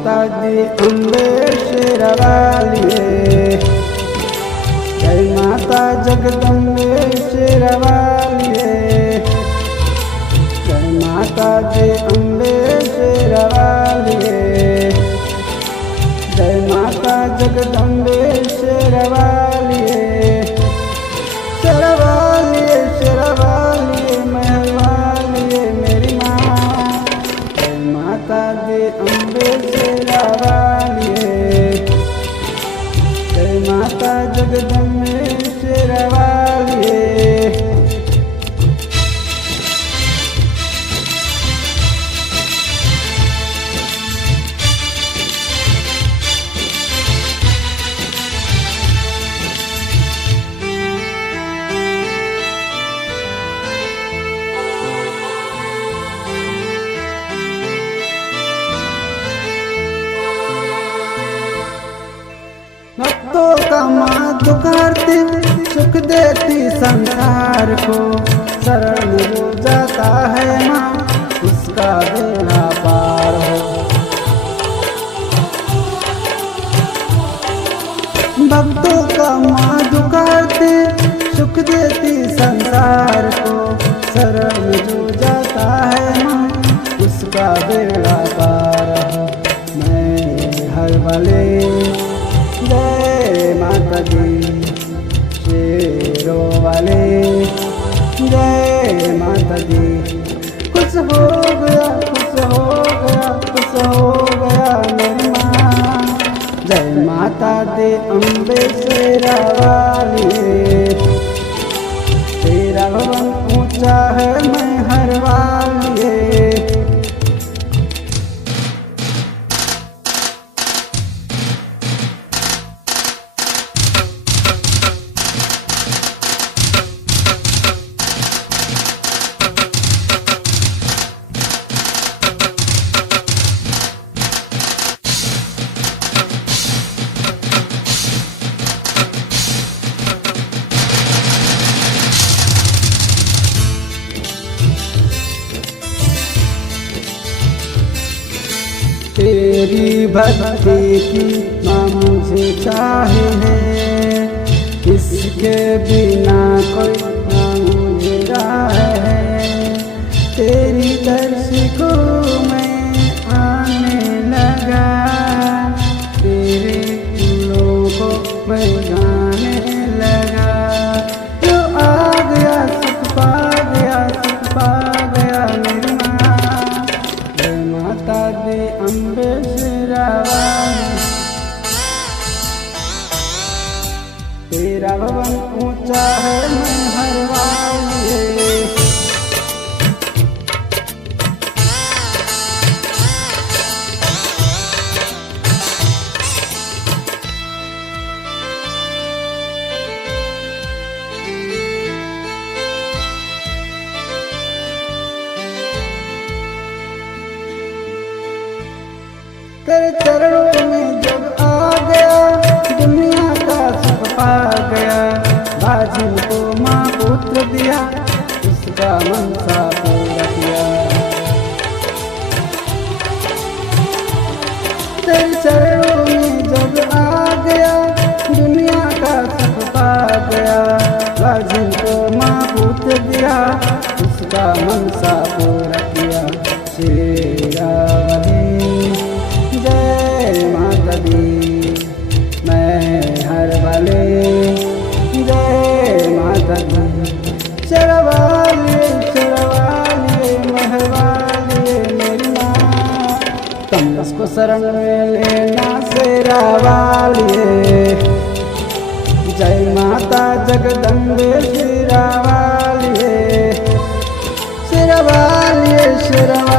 माता दी अम्बे शेरवालिए, जय माता जगदम्बे शेरवालिए, जय माता दी अम्बे शेरवालिए, जय माता जगदम्बे शेरवालिए, शेरवालिए शेरवालिए महवालिए मेरी माँ, जय माता दी अम्बे शेरवालिए, जय माता जगदम्बे शेरवालिए। भक्तों का माँ दुखारती, सुख देती संसार को, शरण हो जाता है माँ उसका बेड़ा पार हो। भक्तों का माँ दुखारती, सुख देती संसार को, शरण हो जाता है माँ उसका बेड़ा पार हो। मैं हर वाले जय माता दी शेरों वाले, जय माता दी। खुश हो गया खुश हो गया खुश हो गया मेरी माँ, जय माता दी अम्बे शेरवालिए, तेरा भवन ऊंचा है मैं हर वालिए। तेरी भक्ति की माँ मुझे चाहे है, इसके बिना कोई ना मुझे राह है। तेरी दर्श को मैं आने लगा, तेरे फूलों को मैं गाने लगा। जो आ गया सुख पा गया सुख पा गया मेरी माँ, जय माता दी अम्बे शेरवालिए, तेरा भवन ऊंचा है मैं हर वालिए। तेरे चरणों में जब आ गया दुनिया का सुख पा गया, बाजिन को माँ पुत्र दिया उसका मनसा पूरा किया। तेरे चरणों में जब आ गया दुनिया का सुख पा गया, बाजिन को माँ पुत्र दिया उसका मनसा पूरा किया। शेरावाली जय माता दी मैं हर वाले, जय माता दी शेरवालिए शेरवालिए महवालिए मेरी माँ, तुम उसको शरण में लेना शेरवालिए, जय माता जगदम्बे शेरवालिए शेरवालिए शेरवालिए।